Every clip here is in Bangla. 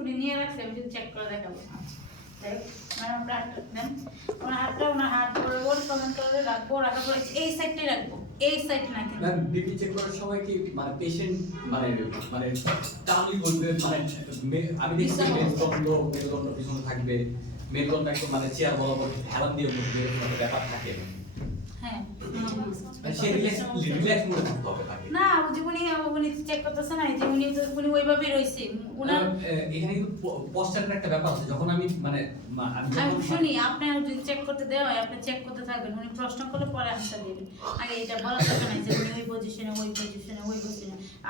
উনি নিয়ে রাখছে, আমি যদি চেক করে দেখাবো। তাই ম্যাডাম হাতটা দেন, ওনার হাতটা ওনার হাত করে ওর কমেন্ট করে রাখবো, রাখার পরে এই সাইডটাই রাখবো, এই সাইড না কিন্তু। ম্যাম বিপি চেক করার সময় কি মানে পেশেন্ট মানে টানলি বলবে মানে আমি দেখছি মেরুদণ্ড পিছনে থাকবে, মেরুদণ্ড একদম মানে চেয়ার বরাবর হেলান দিয়ে বসবে, মানে ব্যাপার থাকে। হ্যাঁ সে রিল্যাক্স মোডে থাকতে হবে তাকে। না উনি চেক করতেছে না, যে উনি ওইভাবেই রইছে উনার। এখানে কিন্তু পশ্চাতের একটা ব্যাপার আছে, যখন আমি মানে আমি শুনি আপনার যদি চেক করতে দেওয়া হয় আপনি চেক করতে থাকবেন, উনি প্রশ্ন করলে পরে আনসার দিবেন, আগে এটা বলা দরকার নাই যে উনি ওই পজিশনে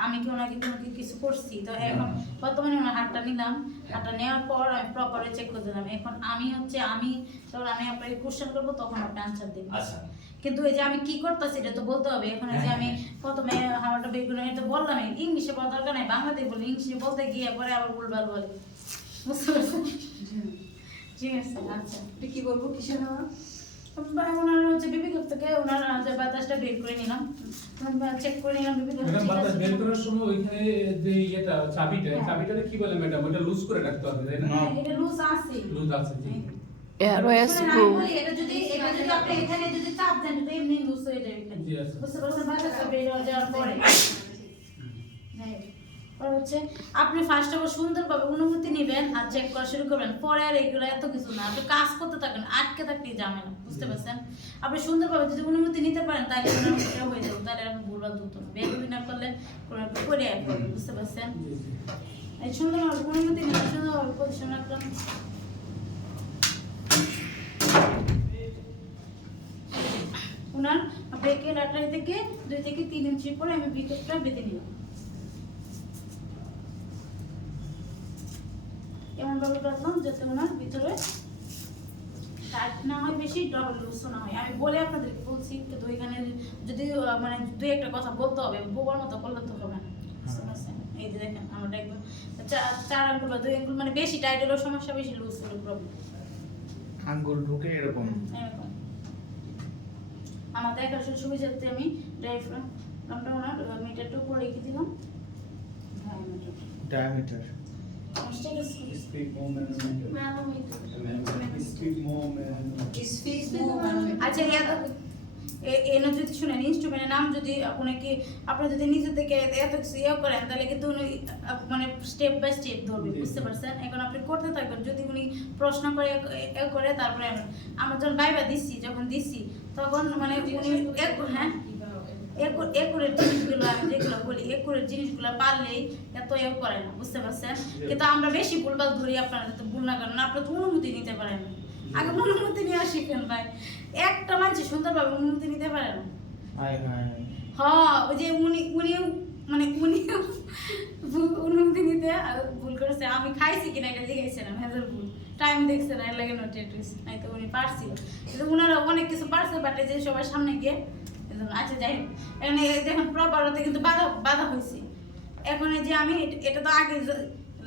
আমি কি ওনাকে কিছু করছি। তো এখন বর্তমানে ওনার হাতটা নিলাম, হাতটা নেওয়ার পর আমি প্রপারে চেক করতে দিলাম। এখন আমি তখন আমি আপনাকে কোশ্চেন করবো, তখন আপনি আনসার দিবেন। আচ্ছা কিন্তু এই যে আমি কি করতেছি এটা তো বলতে হবে। এখন যে আমি প্রথমে হাওয়াটা বের করে এটা বললাম, ইংলিশে বলার দরকার নাই, বাংলাতে বলি, ইংলিশে বলতে গিয়ে পরে আবার ভুলভাল বলে, বুঝতে পারছেন? ঠিক আছে, আচ্ছা কি বলবো, কিসের হাওয়া? ওনার হচ্ছে বিপি থেকে ওনার যে বাতাসটা বের করে নিলাম, চেক করে নিলাম বিপি ম্যাডাম বাতাস বের করার সময় ওইখানে যে এটা চাবিটা কি বলে ম্যাডাম, ওটা লুজ করে রাখতে হবে তাই না? এটা লুজ আছে, লুজ আছে জি। এটা যদি আপনি এখানে যদি চাপ দেন তো এমনি লুজ হয়ে যাবে, জি আছে। বুঝতে পারছেন? বাতাসটা বের হয়ে যাওয়ার পরে হচ্ছে আপনি ফার্স্ট অফ অল সুন্দরভাবে অনুমতি নেবেন আর চেক করা শুরু করবেন। পরে আর এগুলো এত কিছু না, আপনি কাজ করতে থাকেন, আটকে থাকলেই ঝামেলা, বুঝতে পারছেন? আপনি সুন্দরভাবে যদি অনুমতি নিতে পারেন তাহলে এটা হয়ে যাবে, তাহলে আপনি ভুলভাল হতো না, বেগুনি না করলে করে আসবেন, বুঝতে পারছেন? এই সুন্দরভাবে অনুমতি নিয়ে সুন্দরভাবে পজিশন রাখলাম। ওনার ব্রেকের আটাই থেকে 2 থেকে 3 ইঞ্চি পরে আমি বিকেটটা বেঁধে নিলাম, এমন ভাবে বাঁধলাম যাতে ওনার ভিতরে টাইট না হয়, বেশি ডাবল লুজ না হয়। আমি বলে আপনাদেরকে বলছি, কিন্তু এখানে যদি মানে 2-1টা কথা বলতে হবে, বোবার মতো করলে তো হবে না, বুঝতে পারছেন? এই যে দেখেন আমরা একদম 4 আঙ্গুল বা 2 আঙ্গুল, মানে বেশি টাইট হলেও সমস্যা, বেশি লুজ হলে প্রবলেম। আঙ্গুল ঢুকে এরকম আমার দেখার সুবিধার্থে আমি ডায়াফ্রামটা ওনার মিটারটা উপরে রেখে দিলাম, ডায়ামিটার স্পিড মোর আচ্ছা এনে যদি শুনেন ইনস্ট্রুমেন্টের নাম যদি আপনি যদি নিজে থেকে এত কিছু করেন তাহলে কিন্তু উনি মানে স্টেপ বাই স্টেপ ধরবে, বুঝতে পারছেন? এখন আপনি করতে থাকবেন, যদি উনি প্রশ্ন করে তারপরে আমার যখন বাইবা যখন দিচ্ছি তখন মানে উনি হ্যাঁ একুরের জিনিসগুলো আমি যেগুলো বলি, একুরের জিনিসগুলো পারলেই এত করে না, বুঝতে পারছেন? কিন্তু আমরা বেশি ভুলভাল ধরি, আপনারা তো ভুল না করেন, আপনারা তো অনুমতি নিতে পারেন না, আগে অনুমতি নিয়ে শিখেন ভাই। একটা মানুষ সুন্দরভাবে অনুমতি নিতে পারে না। ওই যে উনি মানে অনুমতি নিতে ভুল করেছে, আমি খাইছি কিনা এটা জিজ্ঞাসা না, ভেজাল ভুল টাইম দেখছে না, এর লাগে নোটেটুস নাই তো উনি পারছিল, কিন্তু উনারা অনেক কিছু পারছে, বাট যে সবার সামনে গিয়ে। আচ্ছা যাই হোক, এখন দেখুন প্রপারতে কিন্তু বাধা হয়েছে। এখন যে আমি এটা তো আগে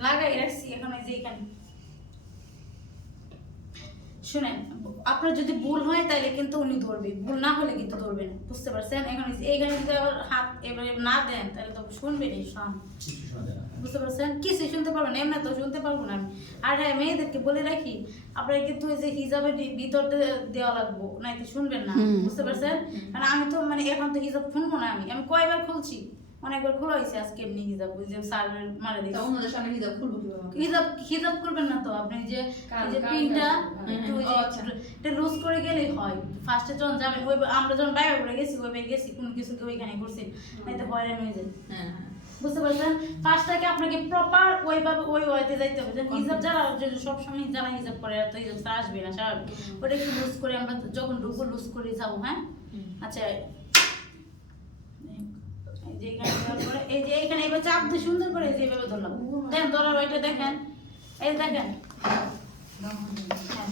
লাগাই রাখছি, এখন যে এখানে শুনেন, আপনার যদি ভুল হয় তাহলে কিন্তু উনি ধরবে, ভুল না হলে কিন্তু ধরবে না, বুঝতে পারছেন? এখন এইখানে যদি আবার হাত এবারে না দেন তাহলে তো শুনবেন, বুঝতে পারছেন? কিছু শুনতে পারবেন, এমনি তো শুনতে পারবো না আমি। আর হ্যাঁ, মেয়েদেরকে বলে রাখি, আপনারা কিন্তু ওই যে হিজাবের ভিতরতে দেওয়া লাগবো, নাই তো শুনবেন না, বুঝতে পারছেন? কারণ আমি তো মানে এখন তো হিজাব শুনবো না, আমি কয়বার খুলছি, অনেকবার খোলা হয়েছে, আজকে এমনি হিজাব ওই যে স্যার মারা দিয়েছে। অন্যদের সামনে হিজাব খুলবো কিভাবে? হিজাব করবেন না তো আপনি, যে পিনটা একটু এটা লুজ করে গেলেই হয়। ফার্স্টে যখন যাবেন ওই আমরা যখন বাইরে করে গেছি ওইভাবে গেছি, কোনো কিছু ওইখানে করছি, নাই তো হয়রান হয়ে যায়, বুঝতে পারছেন? ফার্স্টটাকে আপনাকে প্রপার ওইভাবে ওই ওয়েতে যাইতে হবে। যে হিজাব যারা সবসময় যারা হিজাব করে তো হিজাব আসবে না স্বাভাবিক, ওটা একটু লুজ করে আমরা যখন ঢুকবো লুজ করে যাবো। হ্যাঁ আচ্ছা, এই যে এখানে এবার চাপ দিয়ে সুন্দর করে যেভাবে ধরলাম, দেখেন ধরার ওইটা দেখেন, এই দেখেন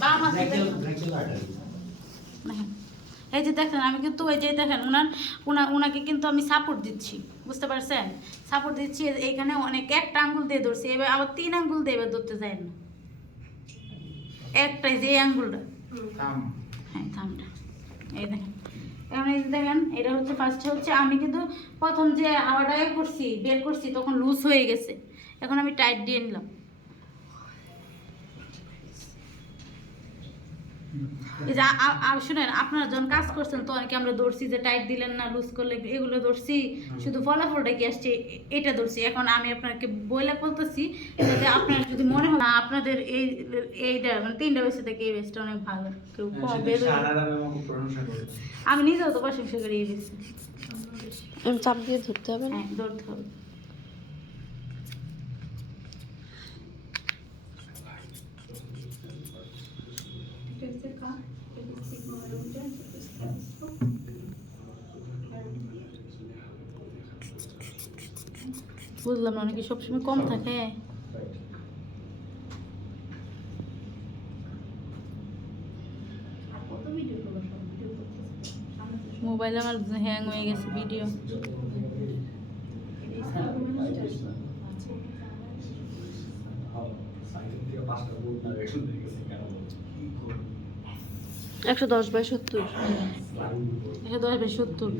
বাম হাতে এই যে দেখেন, আমি কিন্তু ওই যে দেখেন ওনাকে কিন্তু আমি সাপোর্ট দিচ্ছি, বুঝতে পারছেন? সাপোর্ট দিচ্ছি, এইখানে অনেক একটা আঙ্গুল দিয়ে ধরছি, এবার আবার 3 আঙ্গুল দিয়ে এবার ধরতে যায় না, একটাই যে আঙ্গুলটা, হ্যাঁ থামটা, এই দেখেন। এখন এই দেখেন, এটা হচ্ছে ফার্স্টে হচ্ছে আমি কিন্তু প্রথম যে হাওয়াটা বের করছি তখন লুজ হয়ে গেছে, এখন আমি টাইট দিয়ে নিলাম, এই যে শুনেন, আপনারা যখন কাজ করছেন তখন কি আমরা ধরছি যে টাইট দিলেন না, লুজ করলে এগুলো ধরছি, শুধু ফলাফলটা কি আসছে এটা ধরছি। এখন আমি আপনাকে বইলা বলতেছি যাতে আপনার যদি মনে হয় না আপনাদের এইটা মানে 3টা বেসে থেকে এই বেসটা অনেক ভালো, কেউ কম বের আমি নিজেও তো প্রশংসা করি এই বেস। চাপ দিয়ে ধরতে হবে না? হ্যাঁ, ধরতে হবে। বুঝলাম না, অনেকে সবসময় কম থাকে। মোবাইল আমার হ্যাং হয়ে গেছে ভিডিও। 110/70। 110/70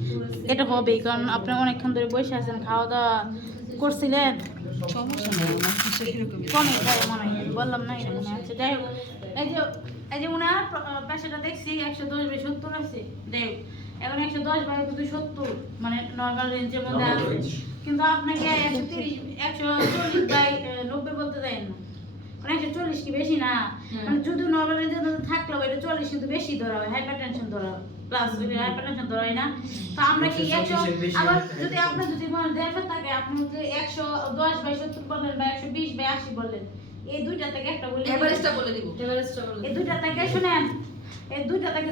এটা হবেই, কারণ আপনি অনেকক্ষণ ধরে বসে আছেন, খাওয়া দাওয়া করছিলেন, কমে যায় মনে হয়, বললাম না এটা মনে আছে। যাই হোক, এই যে ওনার পেশাটা দেখছি 110/70 আছে। যাই হোক, এখন 110/70 মানে নর্মাল রেঞ্জের মধ্যে আছে, কিন্তু আপনাকে 140/90 বলতে দেয় না। মানে 140 কি বেশি না, মানে যদি নর্মাল রেঞ্জের মধ্যে থাকলেও এটা 40 কিন্তু বেশি ধরা হয়, হাইপারটেনশন ধরা হয়, প্লাস হাইপারটেনশন ধরা হয় না। তো আমরা কি 100 আবার যদি আপনার যদি ড্রাইভার থাকে, আপনি যদি 110/70 বললেন বা 120/80 বললেন, এই দুইটা থেকে একটা বললেন, এভারেজটা বলে দিব, এভারেজটা বলে এই দুইটা থেকে শুনেন, এই দুইটা থেকে